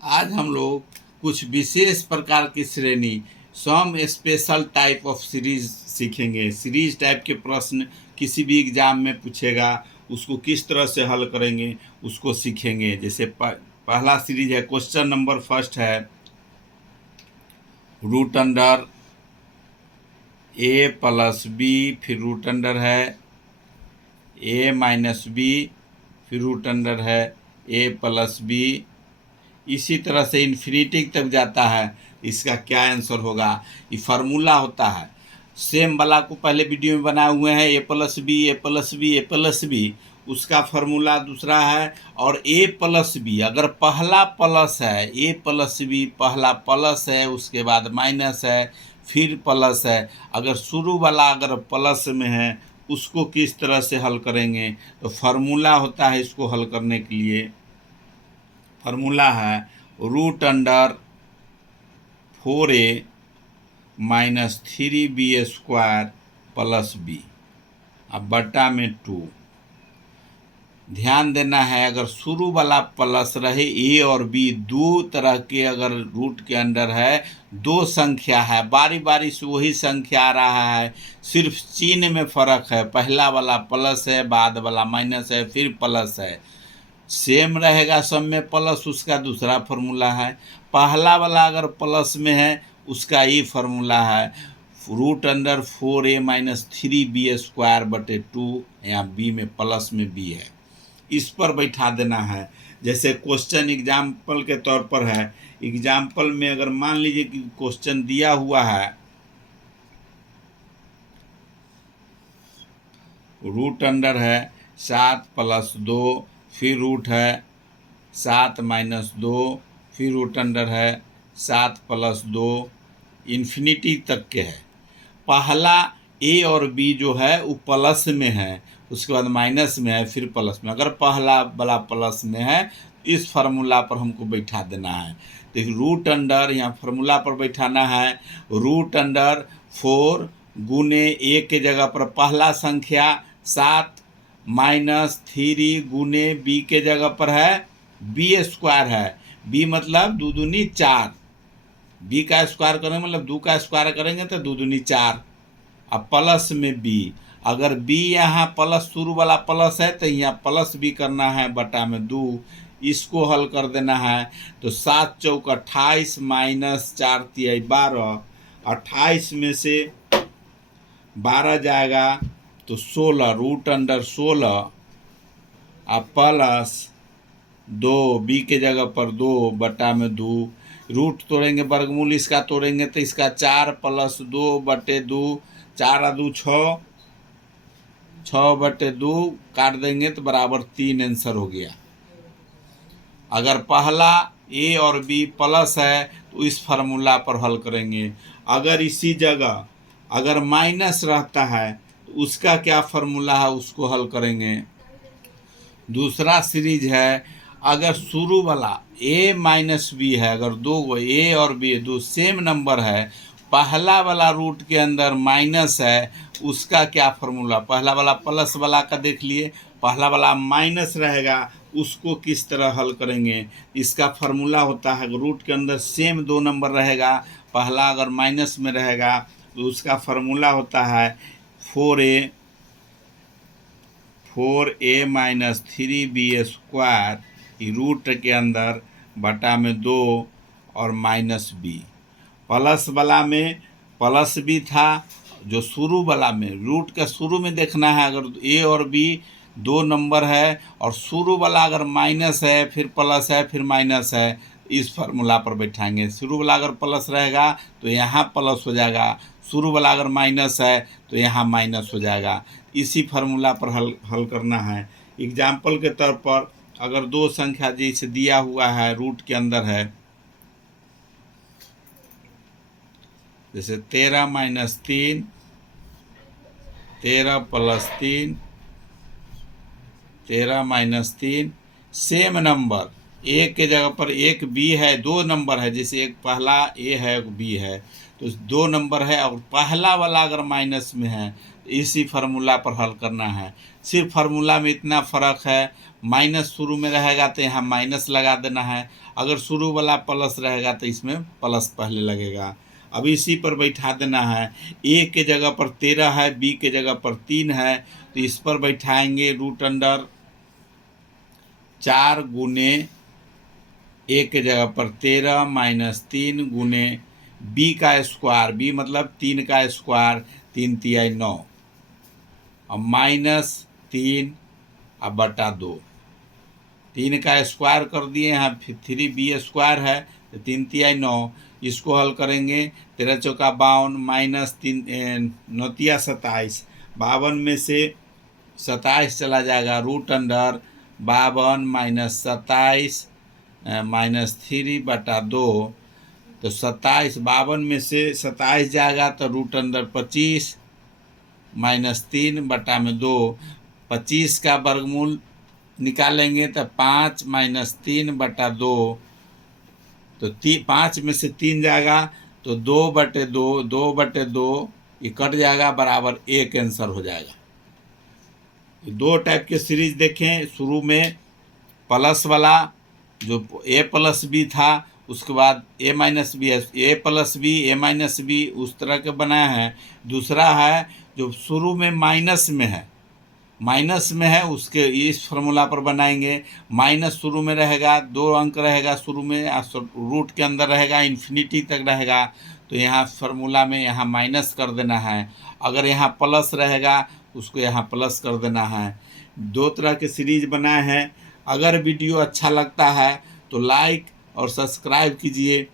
आज हम लोग कुछ विशेष प्रकार की श्रेणी some special type of series सीखेंगे। सीरीज टाइप के प्रश्न किसी भी एग्जाम में पूछेगा, उसको किस तरह से हल करेंगे उसको सीखेंगे। जैसे पहला सीरीज है, क्वेश्चन नंबर फर्स्ट है रूट अंडर ए प्लस बी, फिर रूट अंडर है ए माइनस बी, फिर रूट अंडर है ए प्लस बी। इसी तरह से इन्फिनिटी तक जाता है। इसका क्या आंसर होगा? ये फार्मूला होता है। सेम वाला को पहले वीडियो में बनाए हुए हैं, ए प्लस बी ए प्लस बी ए प्लस बी, उसका फार्मूला दूसरा है। और ए प्लस बी अगर पहला प्लस है, ए प्लस बी पहला प्लस है, उसके बाद माइनस है, फिर प्लस है, अगर शुरू वाला अगर प्लस में है उसको किस तरह से हल करेंगे? तो फार्मूला होता है इसको हल करने के लिए। फार्मूला है root under 4a minus 3b² plus b, अब बटा में 2। ध्यान देना है, अगर शुरू वाला प्लस रहे, ए और बी दो तरह के अगर रूट के अंडर है, दो संख्या है, बारी बारी से वही संख्या आ रहा है, सिर्फ चिन्ह में फ़र्क है। पहला वाला प्लस है, बाद वाला माइनस है, फिर प्लस है, सेम रहेगा सब में प्लस, उसका दूसरा फार्मूला है। पहला वाला अगर प्लस में है उसका ये फार्मूला है root under 4a minus 3b² बटे 2, यहाँ बी में प्लस में बी है, इस पर बैठा देना है। जैसे क्वेश्चन एग्जाम्पल के तौर पर है, एग्जाम्पल में अगर मान लीजिए कि क्वेश्चन दिया हुआ है रूट अंडर है 7 प्लस 2, फिर रूट है 7 माइनस 2, फिर रूट अंडर है 7 प्लस 2, इन्फिनिटी तक के है। पहला ए और बी जो है वो प्लस में है, उसके बाद माइनस में है, फिर प्लस में। अगर पहला वाला प्लस में है इस फार्मूला पर हमको बैठा देना है। तो रूट अंडर यहाँ फार्मूला पर बैठाना है रूट अंडर 4 गुने ए के जगह पर पहला संख्या 7 माइनस 3 गुने बी के जगह पर है b² है। बी मतलब दो दूनी 4, बी का स्क्वायर करेंगे मतलब 2 का स्क्वायर करेंगे तो 2 दूनी 4। अब प्लस में बी, अगर बी यहाँ प्लस शुरू वाला प्लस है तो यहाँ प्लस बी करना है बटा में 2, इसको हल कर देना है। तो 7 चौक 28 माइनस 4 तिहाई 12, 28 में से 12 जाएगा तो 16, रूट अंडर 16 अब प्लस 2, बी के जगह पर 2 बटा में 2, रूट तोड़ेंगे वर्गमूल इसका तोड़ेंगे तो इसका 4 प्लस 2 बटे 2, 4 और 2 6, 6 बटे 2 काट देंगे तो बराबर 3 आंसर हो गया। अगर पहला ए और बी प्लस है तो इस फार्मूला पर हल करेंगे। अगर इसी जगह अगर माइनस रहता है तो उसका क्या फार्मूला है उसको हल करेंगे। दूसरा सीरीज है, अगर शुरू वाला a माइनस बी है, अगर दो a और b दो सेम नंबर है, पहला वाला रूट के अंदर माइनस है, उसका क्या फार्मूला? पहला वाला प्लस वाला का देख लिए, पहला वाला माइनस रहेगा, उसको किस तरह हल करेंगे? इसका फार्मूला होता है रूट के अंदर सेम दो नंबर रहेगा, पहला अगर माइनस में रहेगा तो उसका फार्मूला होता है 4a माइनस 3b² रूट के अंदर बटा में 2 और माइनस बी। प्लस वाला में प्लस बी था, जो शुरू वाला में रूट का शुरू में देखना है, अगर ए और बी दो नंबर है और शुरू वाला अगर माइनस है फिर प्लस है फिर माइनस है, इस फार्मूला पर बैठाएंगे। शुरू वाला अगर प्लस रहेगा तो यहाँ प्लस हो जाएगा, शुरू वाला अगर माइनस है तो यहाँ माइनस हो जाएगा। इसी फार्मूला पर हल करना है। एग्जाम्पल के तौर पर अगर दो संख्या जैसे दिया हुआ है रूट के अंदर है, जैसे 13 minus 3, 13 plus 3, 13 minus 3, same number A के जगह पर एक बी है, दो नंबर है, जैसे एक पहला ए है एक बी है, तो दो नंबर है और पहला वाला अगर माइनस में है, इसी फार्मूला पर हल करना है। सिर्फ फार्मूला में इतना फ़र्क है, माइनस शुरू में रहेगा तो यहाँ माइनस लगा देना है, अगर शुरू वाला प्लस रहेगा तो इसमें प्लस पहले लगेगा। अब इसी पर बैठा देना है। ए के जगह पर 13 है, बी के जगह पर 3 है, तो इस पर बैठाएंगे रूट अंडर 4 गुने ए के जगह पर 13 माइनस 3 गुने बी का स्क्वायर, बी मतलब 3 का स्क्वायर, 3 तिहाई 9, अब माइनस 3 अब बटा 2, 3 का स्क्वायर कर दिए यहाँ, फिर 3b स्क्वायर है तो 3 तिहाई 9, इसको हल करेंगे 13 चौका 52 माइनस 3 9 तिया 27, 52 में से 27 चला जाएगा, रूट अंडर 52 माइनस 27 माइनस 3 बटा 2, तो 27, 52 में से 27 जाएगा तो रूट अंडर 25 माइनस 3 बटा में 2, 25 का वर्गमूल निकालेंगे तो 5 माइनस 3 बटा 2, तो 5 में से 3 जाएगा तो 2 बटे 2, 2 बटे 2 ये कट जाएगा, बराबर 1 आंसर हो जाएगा। दो टाइप के सीरीज देखें, शुरू में प्लस वाला जो ए प्लस बी था, उसके बाद ए माइनस बी है, ए प्लस बी ए माइनस बी उस तरह के बनाया है। दूसरा है जो शुरू में माइनस में है, माइनस में है, उसके इस फार्मूला पर बनाएंगे। माइनस शुरू में रहेगा, 2 अंक रहेगा शुरू में, रूट के अंदर रहेगा, इन्फिनिटी तक रहेगा, तो यहाँ फार्मूला में यहाँ माइनस कर देना है। अगर यहाँ प्लस रहेगा उसको यहाँ प्लस कर देना है। दो तरह के सीरीज बनाए हैं। अगर वीडियो अच्छा लगता है तो लाइक और सब्सक्राइब कीजिए।